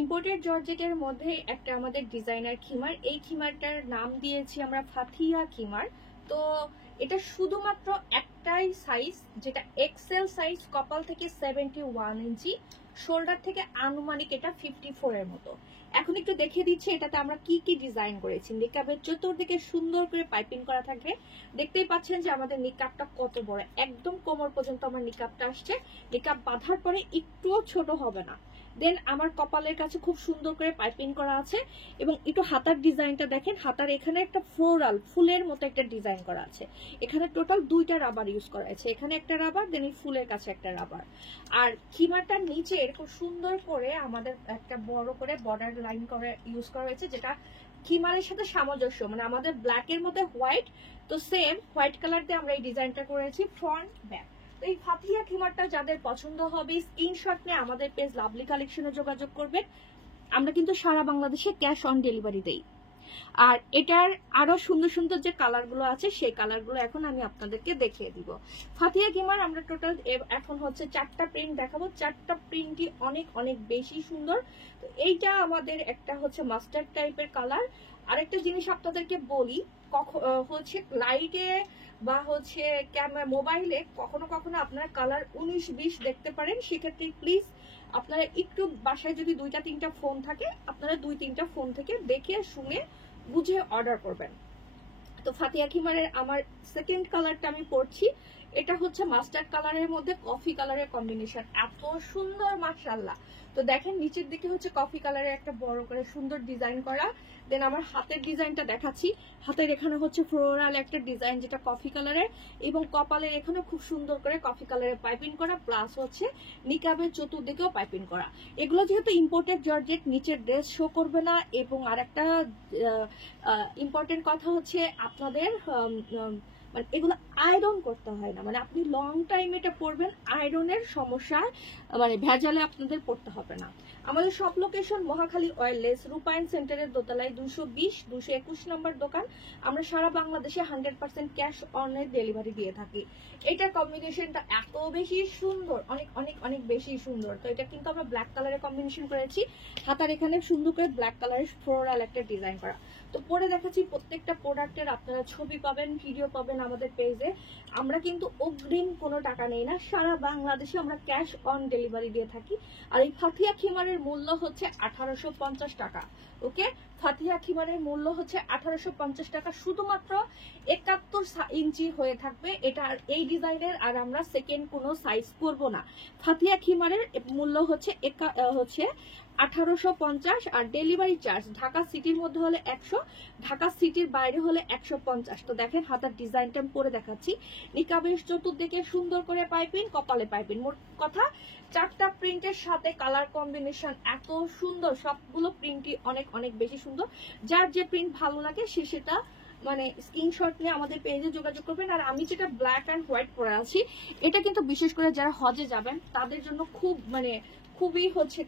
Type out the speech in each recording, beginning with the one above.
Imported জর্জেটের মধ্যে একটা আমাদের ডিজাইনার খিমার, এই খিমারটার নাম দিয়েছি আমরা ফাথিয়া খিমার। তো এটা শুধুমাত্র একটাই সাইজ, যেটা এক্সেল সাইজ, কপাল থেকে 71 ইঞ্চি, শোল্ডার থেকে আনুমানিক এটা 54 এর মতো। এখন একটু দেখিয়ে দিচ্ছি এটাতে আমরা কি কি ডিজাইন করেছি। নিকাবের চতুর্দিকে সুন্দর করে পাইপিং করা থাকবে। দেখতেই পাচ্ছেন যে আমাদের নিকাবটা কত বড়, একদম কোমর পর্যন্ত আমার নিকাবটা আসছে। নিকাব বাঁধার পরে একটুও ছোট হবে না। দেন আমার কপালের কাছে খুব সুন্দর করে পাইপিং করা আছে, এবং একটু হাতার ডিজাইনটা দেখেন। হাতার এখানে একটা ফ্লোরাল ফুলের মতো একটা ডিজাইন করা আছে। এখানে টোটাল 2টা রাবার ইউজ করা আছে, এখানে একটা রাবার, দেন এই ফুলের কাছে একটা রাবার। আর খিমারটার নিচে এরকম সুন্দর করে আমাদের একটা বড় করে বর্ডার লাইন করে ইউজ করা হয়েছে, যেটা খিমারের সাথে সামঞ্জস্য, মানে আমাদের ব্ল্যাকের মধ্যে হোয়াইট, তো সেম হোয়াইট কালার দিয়ে আমরা এই ডিজাইনটা করেছি ফ্রন্ট ব্যাক। এই ফাথিয়া খিমারটা যাদের পছন্দ হবে স্ক্রিনশট নিয়ে আমাদের পেজ লাভলি কালেকশনে যোগাযোগ করবেন। আমরা কিন্তু সারা বাংলাদেশে ক্যাশ অন ডেলিভারি দেই। আর এটার আরো সুন্দর সুন্দর যে কালারগুলো আছে সেই কালারগুলো এখন আমি আপনাদেরকে দেখিয়ে দিব। ফাথিয়া খিমার আমরা টোটাল এখন হচ্ছে 4টা প্রিন্ট দেখাবো। 4টা প্রিন্টই অনেক অনেক বেশি সুন্দর। তো এইটা আমাদের একটা হচ্ছে মাস্টার্ড টাইপের কালার। আরেকটা জিনিস আপনাদেরকে বলি, হচ্ছে লাইটে বা হচ্ছে ক্যামেরা মোবাইলে কখনো কখনো আপনারা কালার 19-20 দেখতে পারেন। সেক্ষেত্রে প্লিজ আপনারা একটু বাসায় যদি 2টা-3টা ফোন থাকে, আপনারা 2-3টা ফোন থেকে দেখে শুনে বুঝে অর্ডার করবেন। তো ফাথিয়া খিমারের আমার সেকেন্ড কালারটা আমি পরছি। এটা হচ্ছে মাস্টার্ড কালারের মধ্যে কফি কালারের কম্বিনেশন, এত সুন্দর মাশাআল্লাহ। তো দেখেন নিচের দিকে হচ্ছে কফি কালারের একটা বড় করে সুন্দর ডিজাইন করা। দেন আমার হাতের ডিজাইনটা দেখাচ্ছি। হাতের এখানে হচ্ছে ফ্লোরাল একটা ডিজাইন, যেটা কফি কালারের, এবং কপালের এখানে খুব সুন্দর করে কফি কালারের পাইপিং করা, প্লাস হচ্ছে নিকাবের চতুর্দিকেও পাইপিং করা। এগুলো যেহেতু ইম্পোর্টেড জর্জেট, নিচের ড্রেস শো করবে না। এবং আরেকটা ইম্পর্টেন্ট কথা হচ্ছে আপনাদের মানে এগুলো আয়রন করতে হয় না, মানে আপনি লং টাইম এটা পরবেন, আয়রনের সমস্যা মানে ভেজালে আপনাদের পড়তে হবে না। আমাদের সব লোকেশন মহাখালী ওয়্যারলেস রূপায়ণ সেন্টারের দোতলায় 220-221 নম্বর দোকান। আমরা সারা বাংলাদেশে 100% ক্যাশ অনে ডেলিভারি দিয়ে থাকি। এটার কম্বিনেশনটা এত বেশি সুন্দর, অনেক অনেক অনেক বেশি সুন্দর। তো এটা কিন্তু আমরা ব্ল্যাক কালারের কম্বিনেশন করেছি। হাতার এখানে সুন্দর করে ব্ল্যাক কালারের ফ্লোরাল একটা ডিজাইন করা। তো পরে দেখাচ্ছি প্রত্যেকটা প্রোডাক্টের আপনারা ছবি পাবেন, ভিডিও পাবেন আমাদের পেজে। আমরা কিন্তু অগ্রিম কোনো টাকা নেই না, সারা বাংলাদেশে আমরা ক্যাশ অন ডেলিভারি দিয়ে থাকি। আর এই ফাথিয়া খিমারের মূল্য হচ্ছে 1850 টাকা। ওকে, ফাথিয়া খিমারের মূল্য হচ্ছে 1850 টাকা। শুধুমাত্র 71 ইঞ্চি হয়ে থাকবে এটা, এই ডিজাইনের। আর আমরা সেকেন্ড কোনো সাইজ করব না। ফাথিয়া খিমারের মূল্য হচ্ছে 1850। আর ডেলিভারি চার্জ ঢাকা সিটির মধ্যে হলে 100, ঢাকা সিটির বাইরে হলে 150। তো দেখেন হাতার ডিজাইনটা আমি পরে দেখাচ্ছি। নিকাবের চতুর্দিকে সুন্দর করে পাইপিং, কপালে পাইপিং, মোট কথা 4টা প্রিন্টের সাথে কালার কম্বিনেশন এত সুন্দর। সবগুলো প্রিন্টই অনেক অনেক বেশি সুন্দর। যার যে প্রিন্ট ভালো লাগে সে সেটা মানে স্ক্রিনশট নিয়ে আমাদের পেজে যোগাযোগ করবেন। আর আমি যেটা ব্ল্যাক অ্যান্ড হোয়াইট পরে আছি, এটা কিন্তু বিশেষ করে যারা হজে যাবেন তাদের জন্য খুবই হচ্ছে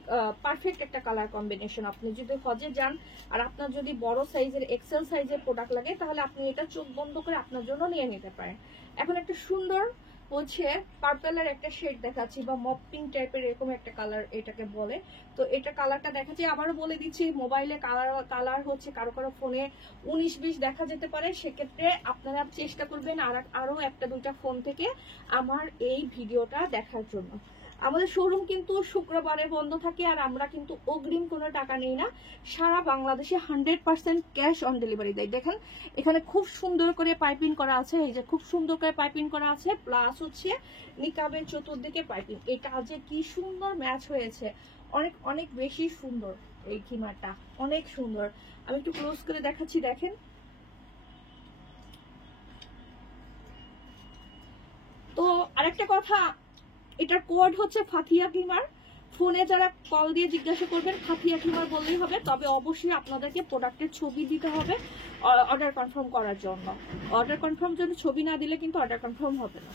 পারফেক্ট একটা কালার কম্বিনেশন। আপনি যদি হজে যান আর আপনার যদি বড় সাইজের এক্সেল সাইজের প্রোডাক্ট লাগে, তাহলে আপনি এটা চোখ বন্ধ করে আপনার জন্য নিয়ে নিতে পারেন। এখন একটা সুন্দর হচ্ছে পার্পেলের একটা শেড দেখাচ্ছি, বা মপ পিঙ্ক টাইপের এরকম একটা কালার এটাকে বলে। তো এটা কালারটা দেখাচ্ছি, আবারও বলে দিচ্ছি, মোবাইলে কালার হচ্ছে কারো কারো ফোনে 19-20 দেখা যেতে পারে। সেক্ষেত্রে আপনারা চেষ্টা করবেন আরো 1-2টা ফোন থেকে আমার এই ভিডিওটা দেখার জন্য। আমাদের শোরুম কিন্তু শুক্রবারে বন্ধ থাকে। আর আমরা কিন্তু অগ্রিম কোনো টাকা নেই না, সারা বাংলাদেশে 100% ক্যাশ অন ডেলিভারি দেয়। দেখেন এখানে খুব সুন্দর করে পাইপিং করা আছে, এই যে খুব সুন্দর করে পাইপিং করা আছে, প্লাস হচ্ছে নিকাবের চতুর্দিকে পাইপিং। এটা যে কি সুন্দর ম্যাচ হয়েছে, অনেক অনেক বেশি সুন্দর। এই খিমারটা অনেক সুন্দর, আমি একটু ক্লোজ করে দেখাচ্ছি। দেখেন তো আরেকটা কথা, এটার কোড হচ্ছে ফাথিয়া খিমার। ফোনে যারা কল দিয়ে জিজ্ঞাসা করবেন ফাথিয়া খিমার বললেই হবে। তবে অবশ্যই আপনাদেরকে প্রোডাক্টের ছবি দিতে হবে অর্ডার কনফার্ম করার জন্য। অর্ডার কনফার্ম জন্য ছবি না দিলে কিন্তু অর্ডার কনফার্ম হবে না।